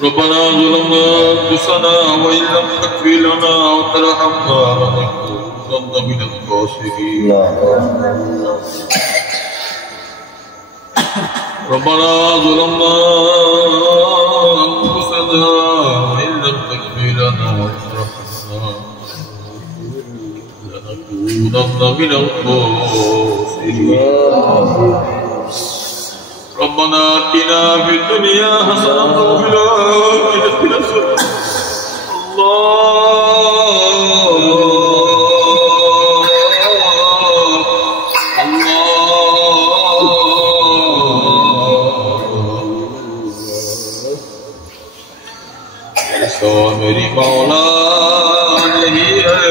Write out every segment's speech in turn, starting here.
ربنا ظلمنا أنفسنا وإن لم تغفر لنا وترحمنا لنكونن من الخاسرين ربنا ظلمنا أنفسنا وإن لم تغفر لنا وترحمنا لنكونن من الخاسرين ربنا آتنا في الدنيا حسنة وفي الآخرة حسنة ऐसा मेरी मौला नहीं है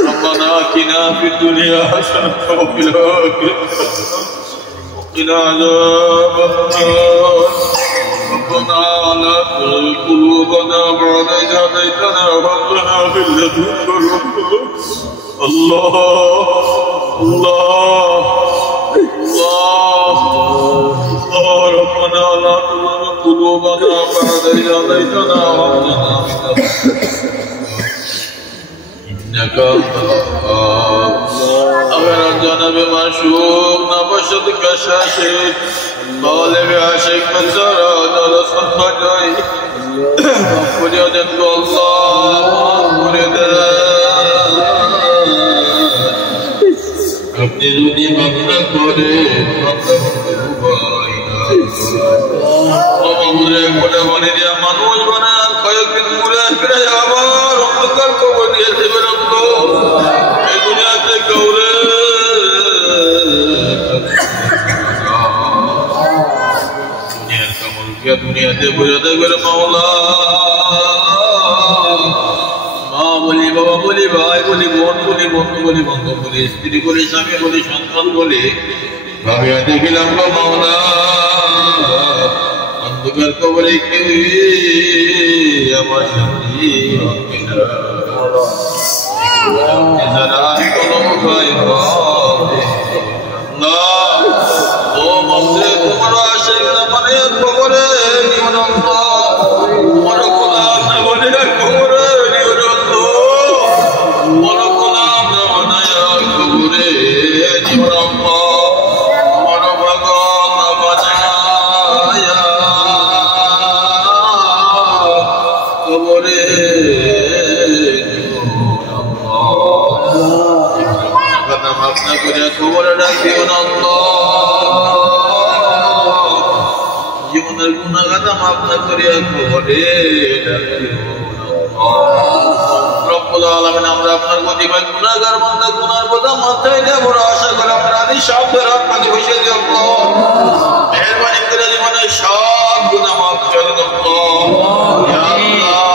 ربنا آتنا في الدنيا حسنة وفي الآخرة وقنا عذاب النار ربنا لا تزغ قلوبنا بعد إذ هديتنا وهب لنا من لدنك رحمة ربنا لا تزغ قلوبنا بعد إذ هديتنا وهب لنا من لدنك إنك أنت الوهاب أغفر الجنب معشوق نبشت كشاشد طالب عاشق من زراد رسول خجاي فريدت الله अपनी दुनी मग्न करे मुझे कोटे बने दिया मनोज बना कयेकदिन मुझे फिरे आबार अंधकार को बनिए देवे रखो এই দুনিয়াতে কৌরে দুনিয়ার কামল কে দুনিয়াতে বুঝাতে করে মাওলা বলি বাবা বলি ভাই বলি বোন বলি বন্ধু বলি বান্ধব বলি স্ত্রী বলি স্বামী বলি সন্তান বলি ভাবিয়া দেখিলাম গো মাওলা অন্ধকার কবরে কেউ আমার শান্তি হবে না যারা কোনো ভয় পাবে না ও মন্দিরে তোমার আশিক না মানে কবরে নিও না তোমার খোদা না বলে কবরে জীবনের গুনাহগাতা মাফ না করিয়া কবরে রব্বুল আলামিন আমরা আপনার প্রতি ভাই গুনাহগার বান্দা গুনার বোঝা মাথায় নিয়ে বড় আশা করে আমরা আদি সব ধরে আপনাকে বসে দিও মেহেরবানি করে জীবনে সব গুনাহ মাফ করে দাও ইয়া আল্লাহ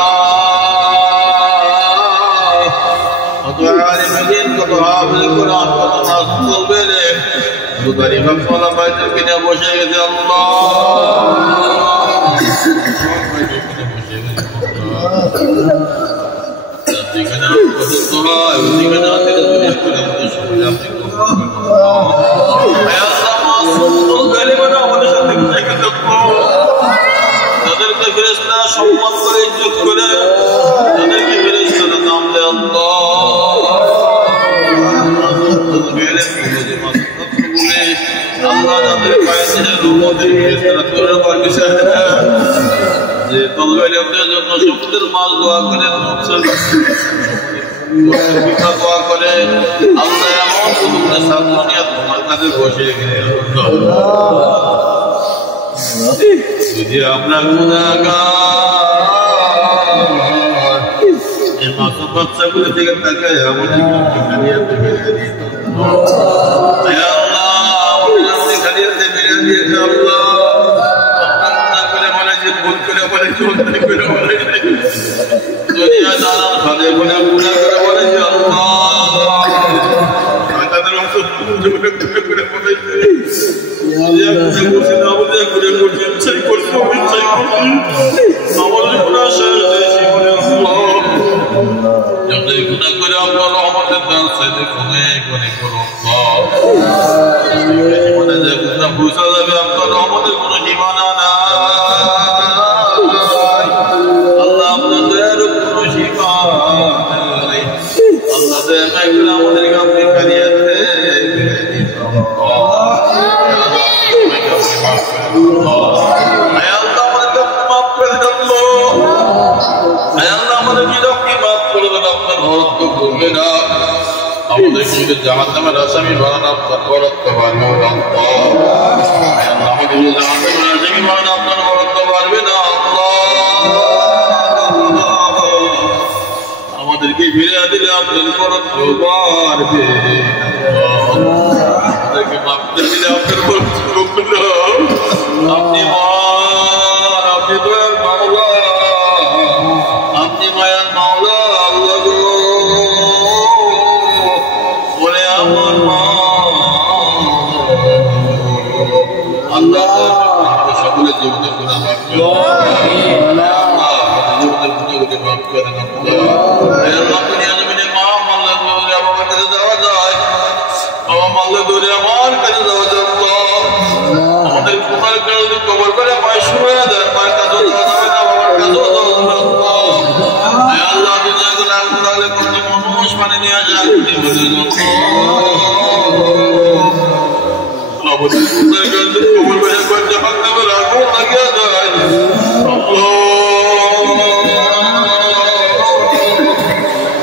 কত আলিম দিন কত হাফেজ কোরআন কত নাজ বলবে রে দুবারি ভাবলা বাইতের কিনে বসে গেছে আল্লাহ যেখানে পছন্দ হয় যেখানে আতে দুনিয়া করে আমাদের সবাই আপনি আমাদের সাথে তাদেরকে ফেরেশতা সম্মান করে ইজ্জত করে তাদেরকে ফেরেশতার নাম দেয় আল্লাহ তাদের পায়ে রুমদের ফেরেশতারা তোরা পারবি যে তলবেলের জন্য সমুদ্রের মাছ দোয়া করে দোয়া করে আল্লাহ এমন কোনো সাবধানিয়া তোমার কাছে বসে গেলে যদি আমরা গুনাহগার এই মাসুম বাচ্চাগুলো থেকে তাকায় আমাদের খালিয়াতে ফেলে দিত আল্লাহ আমাদের খালিয়াতে ফেলে দিয়েছে আল্লাহ ভুল করে বলে চলতে করে বলে দুনিয়া জানার ফাঁদে বলে গুনাহ করে বলেছে আল্লাহ তাদের অংশ করে বলেছে করে করছি চাই করছি চাই করছি আমাদের গুনাহ শেষ দেশি করে যত গুনাহ করে আপনার রহমতের দান চাইতে কোনে কোনে করো জীবনে যে গুনাহ বুঝা যাবে আপনার রহমতের কোনো সীমানা নাই আল্লাহ আপনার দয়ার কোনো সীমানা নাই আল্লাহ দয়া করে আমাদেরকে আপনি কারিয়ে জাহান্নামের আসামি বানান আপনার বরত্ব পারবে না আমাদের জাহান্নামের আসামি বানান আপনার বরত্ব পারবে না আমাদেরকে ফিরে দিলে আপনার বরত্ব পারবে আমাদেরকে মাফ করে দিলে আপনার বরত্ব আপনি মহান আপনি দয়ার মাওলা আপনি মায়ার মাওলা আল্লাহ গো বলে আমার মা আল্লাহ সকলে জীবনের গুনাহ মাফ করে জীবনের গুনাহগুলো মাফ করে দেন আল্লাহ দুনিয়া জমিনে মা আল্লাহ বলে আমার কাছে যাওয়া যায় বাবা আল্লাহ দৌড়ে আমার কাছে যাওয়া যায় আমাদের তোমার কাছে কবর করে মায়ের শুরু হয়ে যায় মায়ের কাছেও যাওয়া যাবে না বাবার কাছেও যাওয়া যাবে আল্লাহ দুনিয়া গুনাহ করলে কত মানুষ মানে নিয়ে যায় আমাদের তোমার কাছে কবর করে জাহান্নামের আগুন লাগিয়ে যায়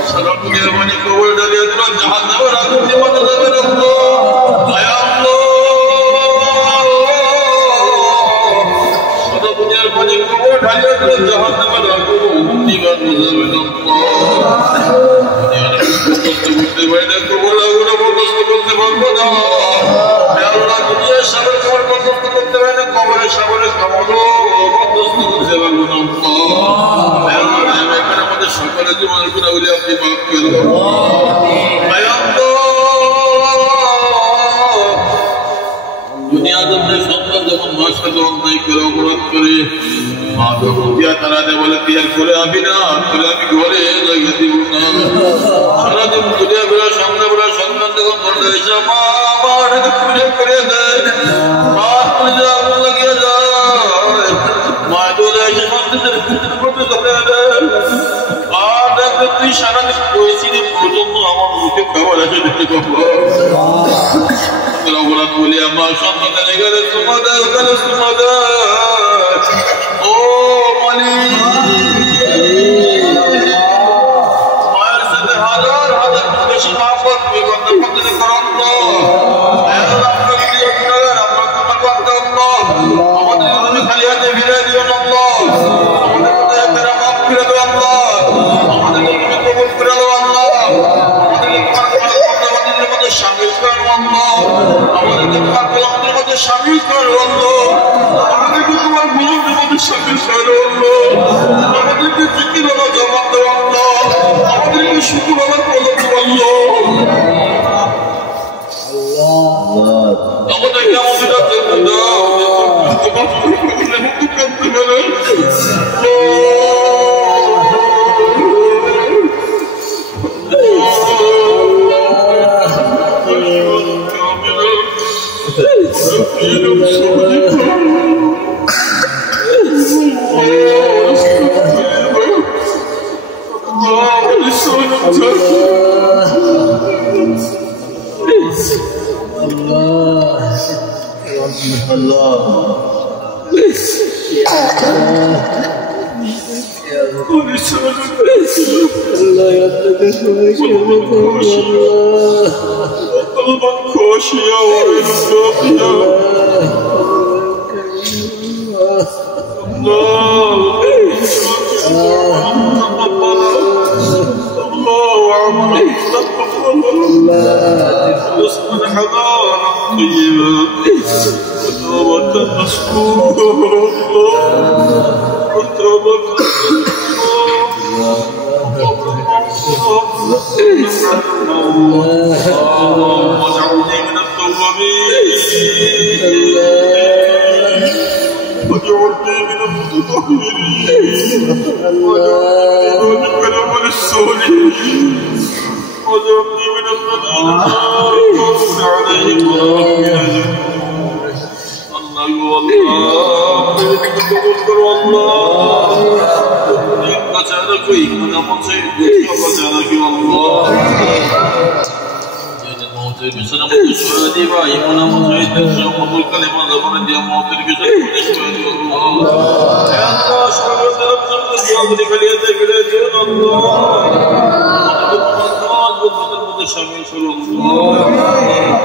সারা দুনিয়ার মানে কবর জ্বালিয়ে দিল জাহান্নামের আগুন নিভাতে যাবে না জাহান্নামের আগুন নিভাতে যাবে না বুঝতে পারি না কবর আগুন বরদাস্ত করতে পারবো না আল্লাহ দুনিয়ার সাগর কবর বরদাস্ত করতে পারি না কবরের সাগরের কামড়ও বরদাস্ত করতে পারবো না এখানে আমাদের সকলের জীবনের গুণাবলী আপনি মাফ করবেন দুনিয়াতে সন্তান যখন মার সাথে অন্যায় করে অপরাধ করে মা যখন দিয়া তারা দেয় বলে তিয়ার করে আমি না করে আমি ঘরে জায়গা দিব না সারাদিন দুনিয়া বেড়া সামনে বেড়া সন্তান যখন ঘরে এসে মা আমাকে পূজা করে দেয় মা পূজা আগুন লাগিয়ে যায় মা চলে এসে সন্তানের পুত্রের প্রতি ধরে দেয় মা দেখবে তুই সারাদিন পরিস্থিতি পর্যন্ত আমার মুখে খাবার এসে দেখতে পাবো অপরাধ বলি আমার সন্তান গেলে তোমাদের ও মালিক মায়ের সাথে হাজার হাজার বেশি মহব্বত পদ্ধতি করান তো আমাদের খালি হাতে ফিরে দিও না আমাদের মাফ করে দেবো আল্লাহ আমাদেরকে তুমি কবুল করে দেবো আল্লাহ আমাদেরকে মধ্যে সামিল করো আল্লাহ আমাদেরকে তোমার গোলামদের মধ্যে সামিল করো আল্লাহ আমাদেরকে তোমার গোলামদের মধ্যে সামিল করো আল্লাহ আমাদেরকে জিকিরওয়ালা জবাব দাও আল্লাহ আমাদেরকে শুকরওয়ালা কলম দাও আল্লাহ আমাদেরকে আমাদের রাজ্যে দাও কাঁদতে পারে واجعلني من التوابين وجعلني من المتطهرين وجعلني من الصالحين وجعلني من الذين أنعمت عليهم الله الله بچانا کوئی مناموں سے دوسرا بچانا کی اللہ موتر بسنا متشوادی بائی مناموں سے دوسرا مطل کلمہ زبان دیا موتر بسنا متشوادی اللہ اے اللہ شکر طرف سمجھ جواب نکلیتے گرے جون اللہ شامل کر اللہ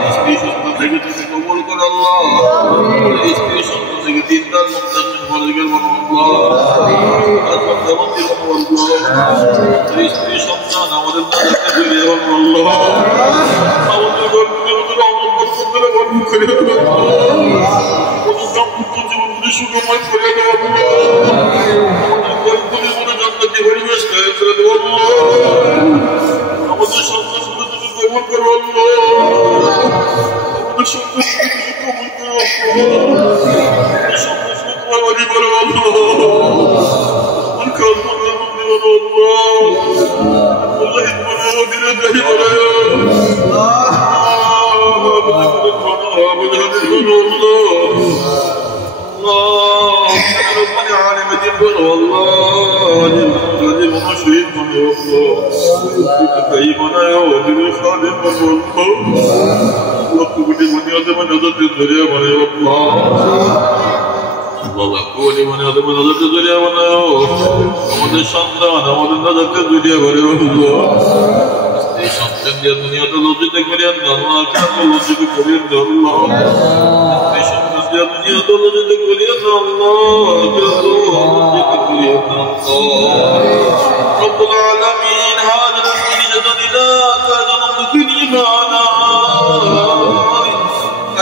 اس کی شکر سے تمہیں قبول کر اللہ اس کی شکر سے دیندار متقین فرزگار بن اللہ اطمن درمتی بن اللہ اس کی شمسان আমাদের নাজাতে জড়িয়ে বল আল্লাহ আমাদের গর্ভে আমাদের আমল বরকত বল করে দাও আমাদের সম্পূর্ণ জীবন সুখময় করে দাও আল্লাহ আমাদের গর্ভে মনে জান্নাতি পরিবেশ তৈরি করে দাও আল্লাহ আমাদের সন্তান কবুল করো আল্লাহ আমাদের সন্তানকে কবুল করো আমাদের সন্তানকে তোমার ওয়ালি করো আল্লাহ আমার কালকে নাম দিও আল্লাহ আল্লাহ হিকমত দিলে দেহি বলে আমাদের হাদিস করো আল্লাহ ربنا عالم الدين والله الذي هو شهيد الله كيفنا يا ودين خادم والله وقبل من يدم نظر الدنيا من الله الله قولي من يدم نظر الدنيا من আমাদের সন্তান আমাদের নজরকে দুনিয়া করে আল্লাহ এই সন্তান দিয়ে দুনিয়াতে লজ্জিত করিয়েন আল্লাহ কাকে লজ্জিত করিয়েন আল্লাহ এই সন্তান দিয়ে দুনিয়াতে লজ্জিত করিয়েন আল্লাহ কাকে লজ্জিত করিয়েন আল্লাহ رب العالمين هذا الذي جدنا كذا ممكن معنا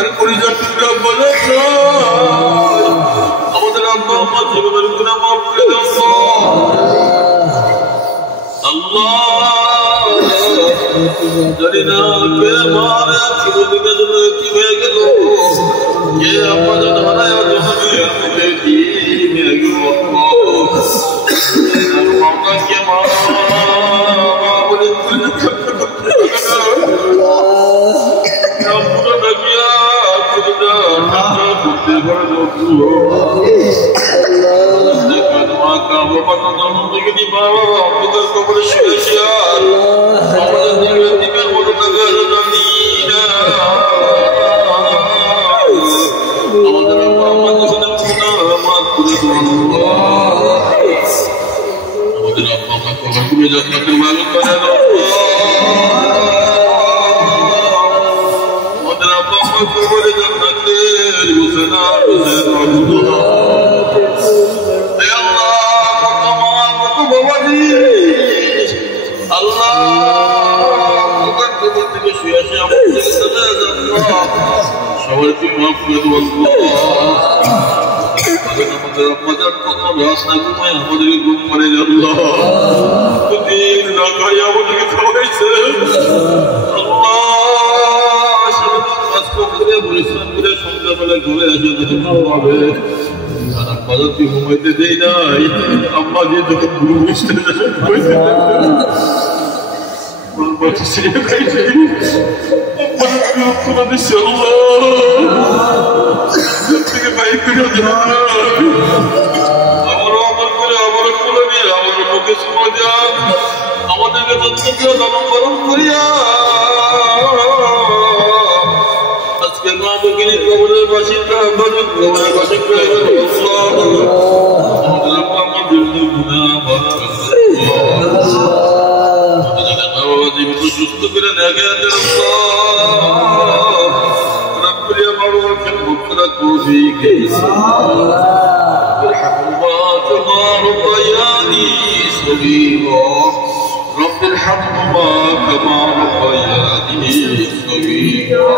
الكريزة رب العالمين আমাদের আব্বা আম্মা জীবনের গুনাহ মাফ করে দাও আল্লাহ জানি না কে মারা চিরদিনের জন্য কি হয়ে গেল কে আব্বা জান হারায় জমিনের মধ্যে দিয়ে গেল মাওকা কে মারা বলে আল্লাহ ডাকিয়া খুদা ঠান্ডা করতে পারে Maka bapak nonton begini bawa bukan kau bersyukur Allah tinggal bodoh negara dunia Allah dalam rahmat sedang guna makhluk Allah Allah dalam rahmat kau berkuasa terbaik pada Allah Allah dalam rahmat kau berkuasa terbaik Allah bukan kebun থেকে শুয়ে আসে আমাদের সাথে আল্লাহ সবাইকে মাফ করে দাও আল্লাহ আমাদের আম্মাজান কত রাত না ঘুমায় আমাদেরকে ঘুম পাড়ে আল্লাহ প্রতিদিন না খাই আমাদেরকে খাওয়াইছে আল্লাহ সারাদিন কাজ করে পরিশ্রম করে সন্ধ্যাবেলা ঘরে আসে হবে আর আম্মাজানকে ঘুমাইতে দেই নাই আম্মা যে যখন ঘুম আসতে Baca saya kaji, mana pun ada Allah. Jadi baik kerja. Amar kulani, amar mukis maja. Amader ketentuan dalam barang karya. Askar maaf begini kabar basikah, kabar basikah Allah. Amader apa majunya guna barang. সুস্থ করে দেখে রব্বুল মারুফিল মুকরা তৌফিক রহমা কামা রব্বায়ানি সগীরা রব্বিল হামমা কামা রব্বায়ানি সগীরা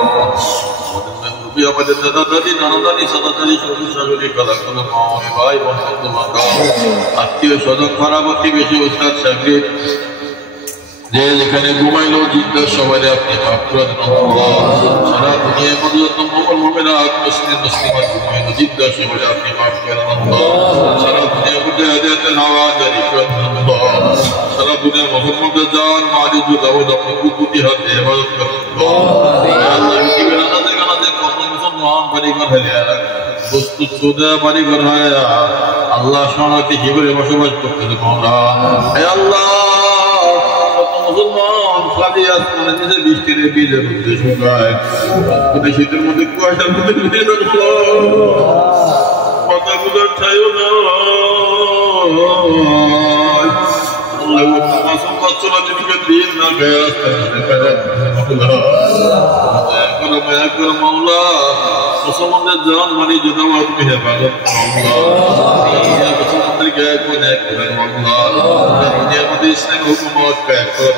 আমাদের দাদা দাদি নানা দাদি সাদা দাদি শ্বশুর শাশুড়ি কালাকালা মা ভাই বন্ধু বান্ধব আত্মীয় স্বজন পাড়া প্রতিবেশী উস্তাদ সাকিব যে যেখানে ঘুমাইলো জিন্দা সবাই আপনি মাফ করে দেন আল্লাহ। সারা দুনিয়ার মধ্যে যত মুমিন মুমিনাত মুসলিম মুসলিমাত ঘুমাইলো জিন্দা সবাই আপনি মাফ করে দেন আল্লাহ। সারা দুনিয়ার মধ্যে হাদিয়াতের হাওয়া জারি করে দেন আল্লাহ। সারা দুনিয়ার মুসলমানদের জান মারি জুদাউদ আপনি কুদরতি হাতে হেফাজত করেন আল্লাহ। আল্লাহ পৃথিবীর আনাচে কানাচে কত মুসলমান বাড়িঘর হেলিয়া বস্তু সুদা বাড়িঘর হয় আল্লাহ শরণার্থী হিসেবে বসবাস করতেছে মাওলা। হে আল্লাহ মুসলমান খালি আসমানে নিজে বৃষ্টির বীজের মধ্যে শুকায় শীতের মধ্যে কুয়াশার মধ্যে পাতাগুলো ছাইও না মাসুম বাচ্চারা যেদিকে দিন না খেয়ে রাস্তায় মাওলা মুসলমানদের জান মানি যেটাও আপনি হেফাজত মুসলমানদেরকে এক করেন দুনিয়ার মধ্যে ইসলাম হুকুমত কায়েম করেন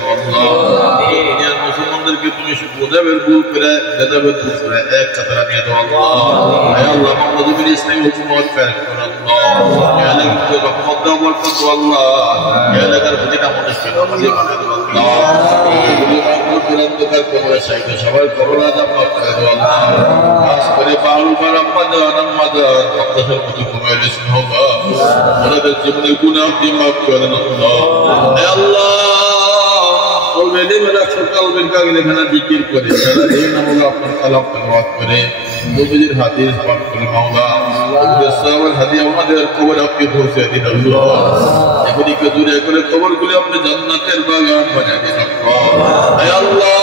দুনিয়ার মুসলমানদেরকে তুমি বোঝাবের ভুল করে ভেদাবের ভুল করে এক কাতারা নিয়ে দাও আল্লাহ মোহাম্মদ ইসলাম হুকুমত কায়েম করেন রহমত দাও বরকত দাও আল্লাহ এলাকার প্রতিটা মানুষকে নামাজি বানিয়ে দাও সবাই কবর আযাব মাফ করে দাও আল্লাহ। খাস করে বালু রমাদান আপনাদের প্রতি ঘুমাইলে শুনবা ওনাদের জীবনের গুনাহ আপনি মাফ করে দেন আল্লাহ। হে আল্লাহ কলবে মেলা সকালবের কাগজে এখানে জিকির করে সারা দিন আমরা আপনার কালাম তেলাওয়াত করে নবীর হাদিস পাঠ করে মাওলা সাহাবার হাদিয়া আমাদের কবর আপনি পৌঁছে দিন আল্লাহ। এগুলিকে দূরে করে কবরগুলি আপনি জান্নাতের বাগান বানিয়ে দিন আল্লাহ। হে আল্লাহ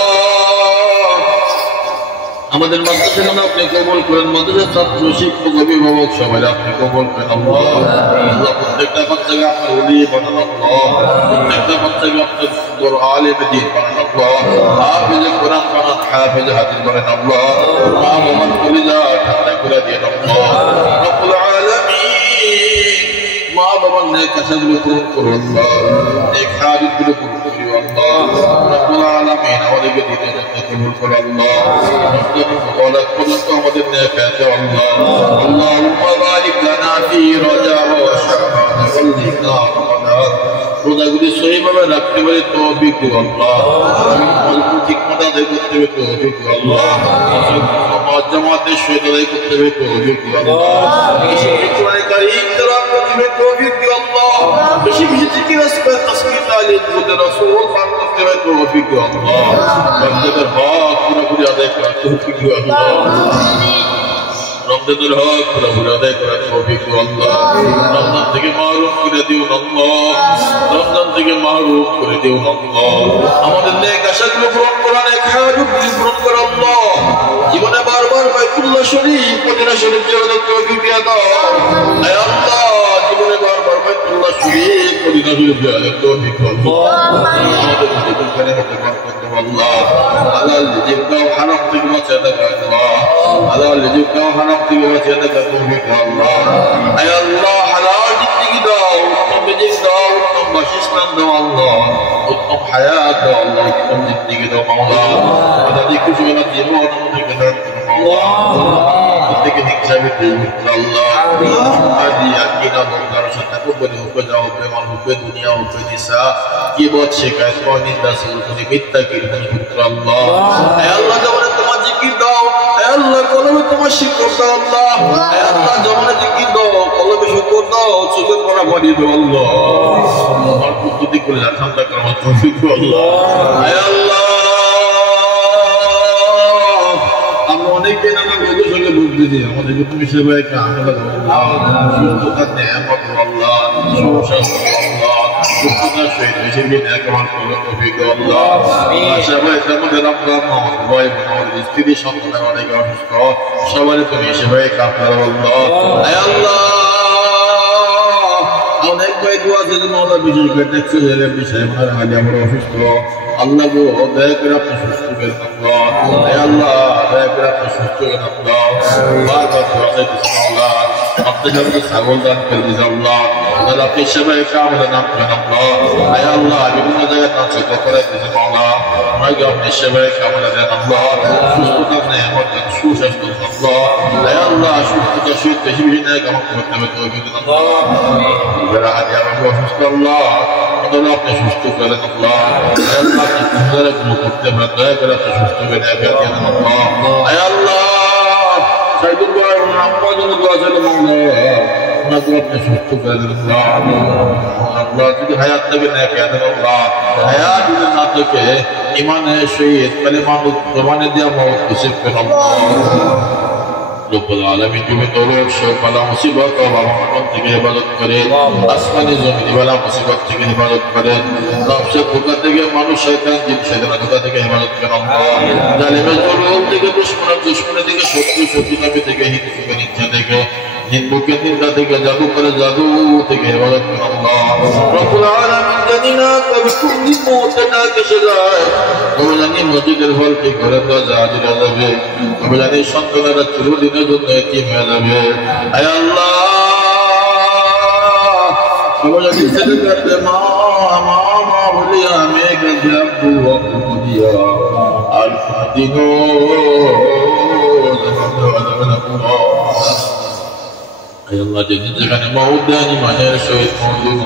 আমাদের মাদ্রাসাখানা আপনি কবুল করেন মাদ্রাসার ছাত্র শিক্ষক অভিভাবক সবাই আপনি কবুল করেন আল্লাহ। প্রত্যেকটা বাচ্চাকে আপনার ওলি বানান আল্লাহ। প্রত্যেকটা বাচ্চাকে আপনার বড় আলেম দ্বীন বানান আল্লাহ। হাফেজে কোরআন বানান হাফেজে হাদিস বানান আল্লাহ। মা বাবার কলিজা ঠান্ডা করে দিন আল্লাহ। রব্বুল আলামিন মা বাবার নেক আশাগুলো পূরণ করো আল্লাহ। নেক হাজতগুলো পূরণ করি আল্লাহ। রব্বুল আলামিন আমাদেরকে দিতে যত্ন কবুল করো আল্লাহ। আমাদের নেক আছে আল্লাহ। আল্লাহুম্মা বারিক লানা ফি রজব ওয়া শাবান ওয়াল্লিনা রমাদান রোজাগুলি সহিভাবে রাখতে পারে তৌফিক দিও আল্লাহ। ঠিক মতো আদায় করতে হবে তৌফিক দিও আল্লাহ। জামাতের সহিত আদায় করতে হবে তৌফিক দিও আল্লাহ। বেশি কোরআন কারীম তেলাওয়াত করতে হবে তৌফিক দিও আল্লাহ। বেশি বেশি জিকির আসকার তাসবিহ তাহলিল দুরূদ রাসূল পাঠ করতে হবে তৌফিক দিও আল্লাহ। বান্দাদের হক পুরোপুরি আদায় করার তৌফিক দিও আল্লাহ। রমজানের হক পুরোপুরি আদায় করার তৌফিক দিও আল্লাহ। রমজান থেকে মাহরুম করে দিও আল্লাহ। রমজান থেকে মাহরুম করে দিও আল্লাহ। আমাদের নেক আশাগুলো পূরণ করা নেক হায়াতগুলো পূরণ করো আল্লাহ। জীবনে বারবার বাইতুল্লাহ শরীফ মদিনা শরীফ জিয়ারতের তৌফিক দিয়ে দাও হে আল্লাহ। জীবনে বারবার বাইতুল্লাহ শরীফ মদিনা শরীফ জিয়ারতের তৌফিক দাও আমাদের জীবনে হতে বরকত দাও আল্লাহ। হালাল রিজিক দাও হারাম থেকে বাঁচিয়ে দাও আল্লাহ। হালাল রিজিক দাও হারাম থেকে বাঁচিয়ে দাও তৌফিক দাও আল্লাহ। হে আল্লাহ হালাল জিন্দেগি দাও উত্তম রিজিক দাও উত্তম বাসস্থান দাও আল্লাহ। উত্তম হায়াত দাও আল্লাহ। উত্তম জিন্দেগি দাও মাওলা। আমাদের খুশি হলো জীবন আমাদেরকে দান করো মাওলা। প্রত্যেকে হিসাবে দিও আল্লাহ। আদি আকিনা মুনকার সাথে বলে হুকে যাও প্রেমান হুকে দুনিয়া হুকে নিসা কি বদ শিকায়ত নিন্দা সুলতানি মিথ্যা কীর্তন পুত্র আল্লাহ। হে আল্লাহ জমানে তোমার জিকির দাও। হে আল্লাহ কলবে তোমার শিকর দাও আল্লাহ। হে আল্লাহ জমানে জিকির দাও কলবে শুকর দাও চোখের পড়া বাড়িয়ে দাও আল্লাহ। আমার পদ্ধতি করে ঠান্ডা করার তৌফিক দাও আল্লাহ। হে আল্লাহ আমরা অনেকে নানা রোগের সঙ্গে ভুগ দিয়েছি আমাদেরকে তুমি সেবায় আমরা সুস্থতার নিয়ামত আল্লাহ। সুস্বাস্থ্য আল্লাহ। সুস্থতার সহিত হিসেবে একবার করো তৌফিক দাও আল্লাহ। সবাই আমাদের আব্বা মা ভাই বোন আমাদের স্ত্রী সন্তান অনেকে অসুস্থ সবাই তুমি সেবায় কাফার আল্লাহ। হে আল্লাহ অনেক ভাই দোয়া দিলেন মাওলা বিশেষ করে ট্যাক্সের বিষয়ে মনে হয় আমরা অসুস্থ আল্লাহ গো দয়া করে আপনি সুস্থ করেন আল্লাহ। হে আল্লাহ দয়া করে আপনি সুস্থ করেন আল্লাহ। বারবার দোয়া চাইতেছি মাওলা আপনি আমাকে ছাগল দান করে দিন আল্লাহ। তাহলে আপনি সেবায় কামনা নাম করেন আল্লাহ। হে আল্লাহ বিভিন্ন জায়গায় নাচ করে দিয়েছে মাওলা আমাকে আপনি সেবায় কামনা দেন আল্লাহ। সুস্থতা নিয়ামত দেন সুস্বাস্থ্য আল্লাহ। হে আল্লাহ সুস্থতা সহিত বেশি বেশি নেক আমল করতে হবে তৌফিক দাও আল্লাহ। যারা আজ আমাকে অসুস্থ আল্লাহ আল্লাহ আপনি সুস্থ করেন আল্লাহ আল্লাহ আপনি কুমদারে গুলো করতে পারেন দয়া করে আপনি সুস্থ করে দেন আল্লাহ আল্লাহ সাইদুল ভাই আম্মা জন্য দোয়া চাইলে মাওলা ওনাকে আপনি সুস্থ করে দেন আল্লাহ যদি হায়াত দেবেন আল্লাহ হায়াত যদি না থেকে ইমানের সহিত কালেমাতুত জবানে দিয়া মওত নসিব করেন আল্লাহ রব্বুল আলামিন তুমি দরুদ সকল মুসিবত ও বালামত থেকে হেফাজত করেন আসমানি জমিনি বালা মুসিবত থেকে হেফাজত করেন নফসের ধোঁকা থেকে মানুষ শয়তান জিন শয়তানের ধোঁকা থেকে হেফাজত করেন আল্লাহ জালিমের জুলুম থেকে দুশমনের থেকে শত্রুতামি থেকে হিংসা থেকে হিন্দুকে নিন্দা থেকে জাদু করে জাদু থেকে হেফাজত করেন আল্লাহ রব্বুল আলামিন জানি না কবে কোন দিন মৌতে ডাক এসে যায় কবে জানি মসজিদের হল ঠিক করে তো হাজিরা যাবে কবে জানি সন্তানেরা চিরদিনের জন্য এতিম হয়ে যাবে আয় আল্লাহ কবে জানি ছেলে কাটে মা মা মা বলিয়া মেয়ে কাঁদে আব্বু আব্বু বলিয়া আর কোনদিনও জবাব দেওয়া যাবে না আল্লাহ যেখানে মওত দেন ইমানের সহিত মওত